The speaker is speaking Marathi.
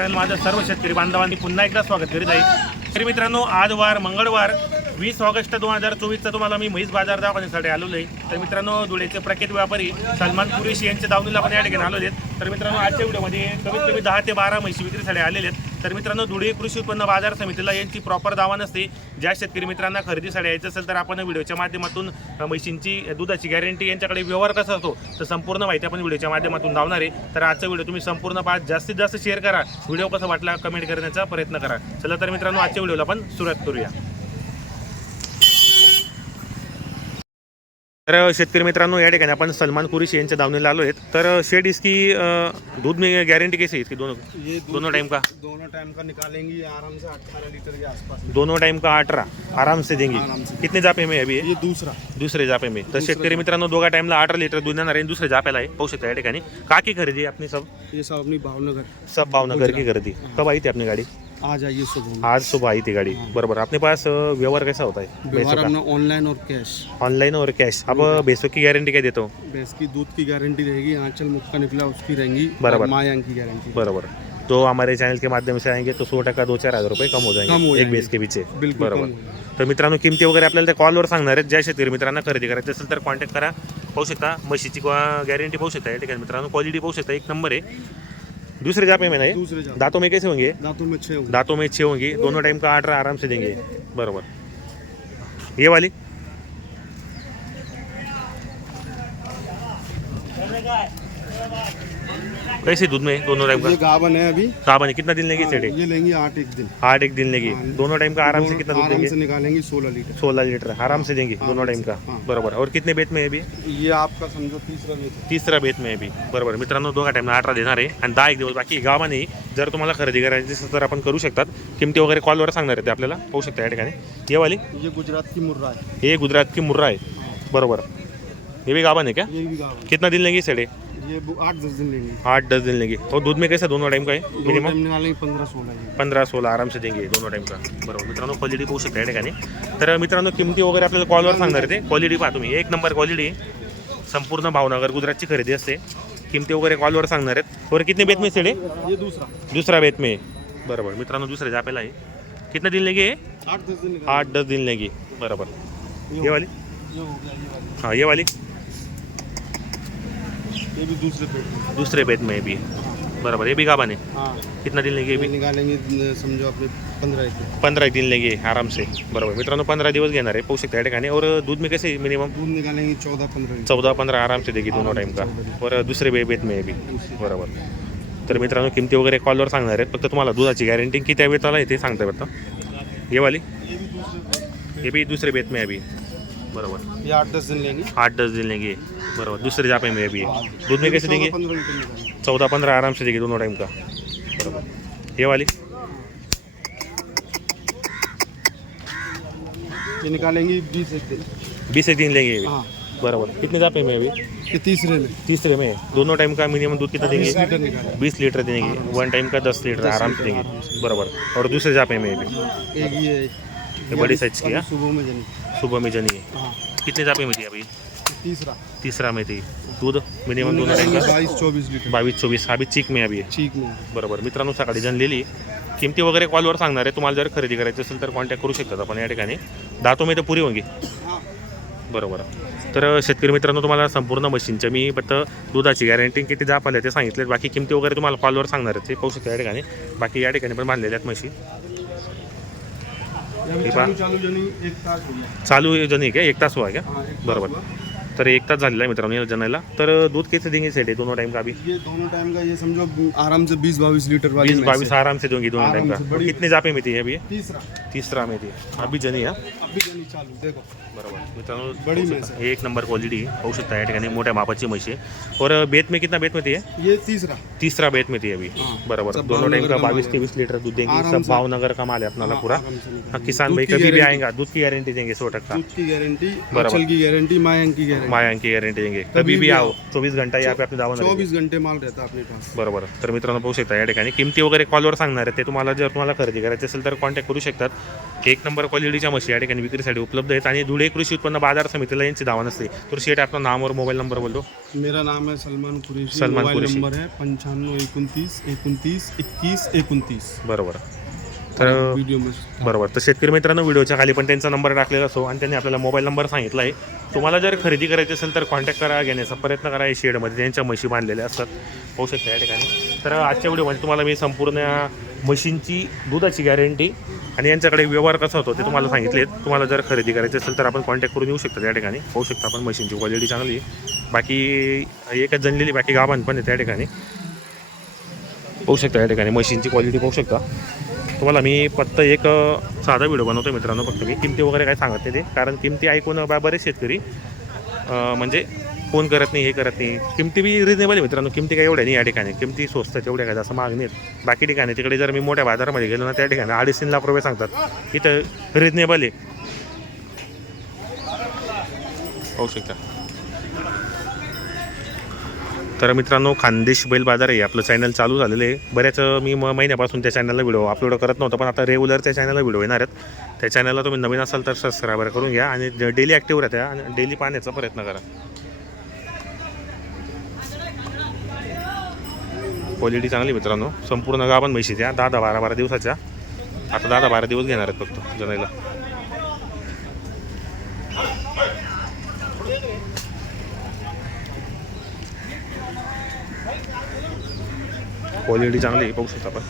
चॅनल माझं सर्व शेतकरी बांधवांनी पुन्हा एकदा स्वागत करीत आहे. तरी मित्रांनो आज वार मंगळवार वीस ऑगस्ट दोन हजार चोवीसचा तुम्हाला मी म्हैस बाजार दाखवण्यासाठी आलेलो आहे. तर मित्रांनो धुळेचे प्रख्यात व्यापारी सलमान कुरेशी यांच्या दावणीला आपण या ठिकाणी आलेले आहेत. तर मित्रांनो आजच्या व्हिडिओमध्ये कमीत कमी दहा ते बारा म्हैशी विक्रीसाठी आलेले आहेत. तर मित्रांनो धुळे कृषी उत्पन्न बाजार समितीला यांची प्रॉपर दावा नसते ज्या शेतकरी मित्रांना खरेदीसाठी यायचं असेल तर आपण व्हिडिओच्या माध्यमातून म्हशींची दुधाची गॅरंटी यांच्याकडे व्यवहार कसा असतो तर संपूर्ण माहिती आपण व्हिडिओच्या माध्यमातून धावणार आहे. तर आजचा व्हिडिओ तुम्ही संपूर्ण पाच जास्तीत जास्त शेअर करा. व्हिडिओ कसा वाटला कमेंट करण्याचा प्रयत्न करा. चला तर मित्रांनो आजच्या व्हिडिओला आपण सुरुवात करूया. तर शेतकरी मित्रांनो या ठिकाणी आपण सलमान कुरेशी यांच्या दावणीला आलो आहेत. तर शेड इसकी दूध में गॅरंटी कैसी है इसकी दोनों ये दोनों टाइम का? दोनों टाइम का निकालेंगे आराम से अट्ठारह लीटर के आसपास दोनों टाइम का अठारह आराम से देंगे. आराम से कितने जापे में है अभी ये? दूसरा. दुसरे जापे में. तर शेतकरी मित्रांनो दोघा टाइमला अठरा लिटर दूध देणार आहे. दुसऱ्या जाप्याला आहे. पाहू शकता या ठिकाणी. काकी खरेदी आपली सब? ये सब अपनी भावनगर. सब भावनगर की खरेदी. कब आई थी अपनी गाड़ी? आ जाइए सुबह. आज सुबह आई थी गाड़ी. बरोबर. अपने पास अ, व्यवहार कैसा होता है? व्यवहार भैंसों अपना ऑनलाइन और कैश का ऑनलाइन और कैश अब भैंसों की गारंटी क्या देता हूँ? भैंस की दूध की गारंटी रहेगी. आंचल मुक्का निकला उसकी रहेंगी. बराबर। मायांग की गारंटी बरोबर. तो हमारे चैनल के माध्यम से आएंगे तो सो टका दो चार हजार रुपये कम हो जाएंगे हो एक। बेस के पीछे। बरोबर। होगा। तर मित्रांनो किमती वगैरे आपल्याला त्या कॉलवर सांगणार आहेत. ज्या शेतकरी मित्रांना खरेदी करायची असेल तर कॉन्टॅक्ट करा. पाहू शकता म्हशीची गॅरंटी पाहू शकता या ठिकाणी मित्रांनो. क्वालिटी पाहू शकता एक नंबर आहे. दूसरे जापे में नहीं दूसरे जात दांतों में कैसे होंगे? दांतों में छह होंगे. दांतों में छः होंगी. दोनों टाइम का आर्डर आराम से देंगे. बरोबर. ये वाली? कैसे दूध में दोनों टाइम ये का गावन है अभी। साहब ने कितना दिन लेगी सेठ ये लेंगे आठ एक दिन। आठ एक दिन लेगी। दोनों टाइम का आराम से कितना दूध देंगे? निकालेंगे सोलह लीटर। सोलह लीटर। आराम से देंगे दोनों टाइम का? हाँ। बरोबर। और कितने बेत में है अभी? ये आपका समझो तीसरा है। तिसरा बेत में आहे बी बरोबर। मित्रांनो दोघा टाइमला अठरा देणार आहे. आणि दहा एक दिवस बाकी गावाने जर तुम्हाला खरेदी करायची असेल तर आपण करू शकतात. किमती वगैरे कॉलवर सांगणार आहे ते आपल्याला. पाहू शकता या ठिकाणी. ये वाली. ये गुजरात की मुर्रा है हे गुजरात की मुर्रा आहे. बरोबर. ये भी गावन है क्या ये भी कितना दिन लेंगे सेडे ये आठ दस दिन लेंगे। आठ दस दिन लेंगे। और दूध में कैसा दोनों टाइम का है? मिनिमम पंद्रह सोलह पंधरा सोळा आराम से देंगे दोनों टाइम का। बरोबर। मित्रांनो क्वालिटी पाहू शकता या ठिकाणी तर मित्रांनो किमती वगैरे आपल्याला कॉलवर सांगणार ते. क्वालिटी पहा तुम्ही. एक नंबर क्वालिटी संपूर्ण भावनगर गुजरातची खरेदी असते. किमती वगैरे कॉलवर सांगणार आहेत. और कितने बेत में सेडे ये दूसरा. दूसरा बेत में बरोबर. मित्रांनो दुसरे जापेला आहे कितना दिन लेंगे आठ दस दिन आठ दस दिन लेंगे. बरोबर. ये वाली. हो ये वाली. ये भी दूसरे पेट में दूसरे बेत में भी बरोबर ये भी गाबा है हाँ। कितना दिन लेंगे ये भी? निकालेंगे न- समझो पंद्रह एक पंधरा दिन लेंगे आराम से। बरोबर मित्रांनो पंधरा दिवस घेणार आहे पाहू शकता या ठिकाणी. और दूध में कैसे मिनिमम दूध निकालेंगे चौदह पंद्रह चौदह पंधरा आराम से देगी दोनों टाइम का। और दुसरे बे बेत में भी। बरोबर। तर मित्रांनो किमती वगैरे कॉलवर सांगणार आहेत फक्त तुम्हाला दुधाची गॅरंटी किती वेताला आहे ते सांगता फक्त. ये वाली. ये भी दूसरे बेत में है अभी. बरोबर. ये आठ दस दिन लेंगे. आठ दस दिन लेंगे. बरोबर. दूसरे जापे में अभी दूध में कैसे देंगे? चौदह पंद्रह आराम से देगी दोनों टाइम का. बरोबर. ये वाली. ये निकालेंगे बीस एक दिन. बीस एक दिन लेंगे. हाँ. बराबर. कितने जापे में अभी तीसरे में. तीसरे में. दोनों टाइम का मिनिमम दूध कितना देंगे? बीस लीटर देंगे. वन टाइम का दस लीटर आराम से देंगे. बराबर. और दूसरे जापे में भी एक ये ये बड़ी साइज़ की है? सुबह में सुबह में जनी है. हाँ कितने जापे में थी अभी? तीसरा. तिसरा में थी. दूध? मिनिमम दोनों टाइम का बाईस लीटर. बावीस चोवीस अभी चीक में अभी. आहे ठीक में बरोबर. मित्रांनो सकाळी जनलेली किमती वगैरे कॉलवर सांगणार आहे. तुम्हाला जर खरेदी करायची असेल तर कॉन्टॅक्ट करू शकतात आपण या ठिकाणी. दातो मी तर पुरी होंगी. बरोबर. तर शेतकरी मित्रांनो तुम्हाला संपूर्ण मशीनच्या मी फक्त दुधाची गॅरंटी किती जाप आल्या ते सांगितले बाकी किमती वगैरे तुम्हाला कॉलवर सांगणार आहेत ते पाहू शकता या ठिकाणी. बाकी या ठिकाणी पण बांधलेल्या आहेत ये चालू चालू जनी एक तास आहे काय एक तास हुआ क्या बरोबर। तर एक तास झालेला आहे मित्रांनो या जनायला तर दूध कैसे देंगे सेट है दोनों टाइम का अभी? ये दोनों टाइम का? ये समझो आराम से बीस बाईस लीटर वाली बीस बाईस। आराम से दूंगी दोनों टाइम का? कितने जापे में थी अभी? तीसरा तिसरा में थी अभी जनी हा? चालू देखो. बरोबर. मित्रांनो बड़ी. एक नंबर क्वालिटी पाहू शकता या ठिकाणी मोठ्या मापाची म्हशी. आहे और बेत में कितना बेत में थी है ये तीसरा. तीसरा बेत में थी अभी. हाँ। बरोबर. दोनों टाइम का बाईस है। तेईस लीटर दूध देंगे. सब। भावनगर का माल है अपना हाँ, पूरा। हाँ, किसान भाई कभी भी आएगा. दूध की गारंटी देंगे सौ टक्का. दूध की गारंटी बराबर। अंचल की गारंटी मायांग की गारंटी मायांक की गारंटी देंगे. कभी भी आओ। चोवीस घंटा यहाँ पे आपने दावा चौबीस घंटे माल रहता है पास. बरोबर. तर मित्रांनो पाहू शकता या ठिकाणी. किमती वगैरे कॉलवर सांगणार आहे. ते तुम्हाला जर तुम्हाला खरेदी करायची असेल तर कॉन्टॅक्ट करू शकतात. एक नंबर क्वालिटीच्या म्हशी या ठिकाणी विक्रीसाठी उपलब्ध आहेत. आणि धुळे कृषी उत्पन्न बाजार समितीला यांची दावा नसते. तर शेट आपलं नाम और मोबाईल नंबर बोलतो मेरा नाम है सलमान कुरैशी. सलमान मोबाइल कुरैशी। नंबर है पंचानवे इकतीस इकतीस इक्कीस एकोणतीस. बरोबर. तर में बरोबर. तर शेतकरी मित्रांनो व्हिडिओच्या खाली पण त्यांचा नंबर टाकलेला असो आणि त्यांनी आपल्याला मोबाईल नंबर सांगितला आहे. तुम्हाला जर खरेदी करायची असेल तर कॉन्टॅक्ट करा घेण्याचा प्रयत्न करा. या शेडमध्ये त्यांच्या म्हशी बांधलेल्या असतात. पाहू शकता या ठिकाणी. तर आजच्या व्हिडिओमध्ये तुम्हाला मी संपूर्ण म्हशींची दुधाची गॅरंटी आणि यांच्याकडे व्यवहार कसा होतो ते तुम्हाला सांगितले तुम्हाला जर खरेदी करायचं असेल तर आपण कॉन्टॅक्ट करून येऊ शकता त्या ठिकाणी. पाहू शकता आपण मशीनची क्वालिटी चांगली आहे. बाकी एकच जणलेली बाकी गाभान पण आहे त्या ठिकाणी. पाहू शकता या ठिकाणी मशीनची क्वालिटी पाहू शकता. तुम्हाला मी फक्त एक साधा व्हिडिओ बनवतो मित्रांनो फक्त मी. किमती वगैरे काय सांगत नाही ते. कारण किमती ऐकून बा बरेच शेतकरी म्हणजे फोन करत नाही हे करत नाही. किमती बी रिजनेबल आहे मित्रांनो. किमती काय एवढ्या नाही या ठिकाणी. किमती स्वस्त आहेत, एवढ्या काय जास्त मागणी आहेत बाकी ठिकाणी तिकडे जर मी मोठ्या बाजारामध्ये गेलो ना त्या ठिकाणी अडीच तीन लाख रुपये सांगतात. इथं रिजनेबल आहे. होऊ शकता. तर मित्रांनो खानदेश बैल बाजार आहे. आपलं चॅनल चालू झालेलं आहे. बऱ्याच मी म महिन्यापासून त्या चॅनलला व्हिडिओ अपलोड करत नव्हतं पण आता रेग्युलर त्या चॅनलला व्हिडिओ येणार आहेत. त्या चॅनलला तुम्ही नवीन असाल तर सबस्क्राईबर करून घ्या आणि डेली ॲक्टिव्ह राहत्या आणि डेली पाहण्याचा प्रयत्न करा. क्वालिटी चांगली मित्रांनो. संपूर्ण गाभण म्हशी त्या दहा दहा बारा बारा दिवसाच्या. आता दहा दहा बारा दिवस घेणार आहेत फक्त जनाईला. क्वालिटी चांगली आहे पाहू शकता आपण.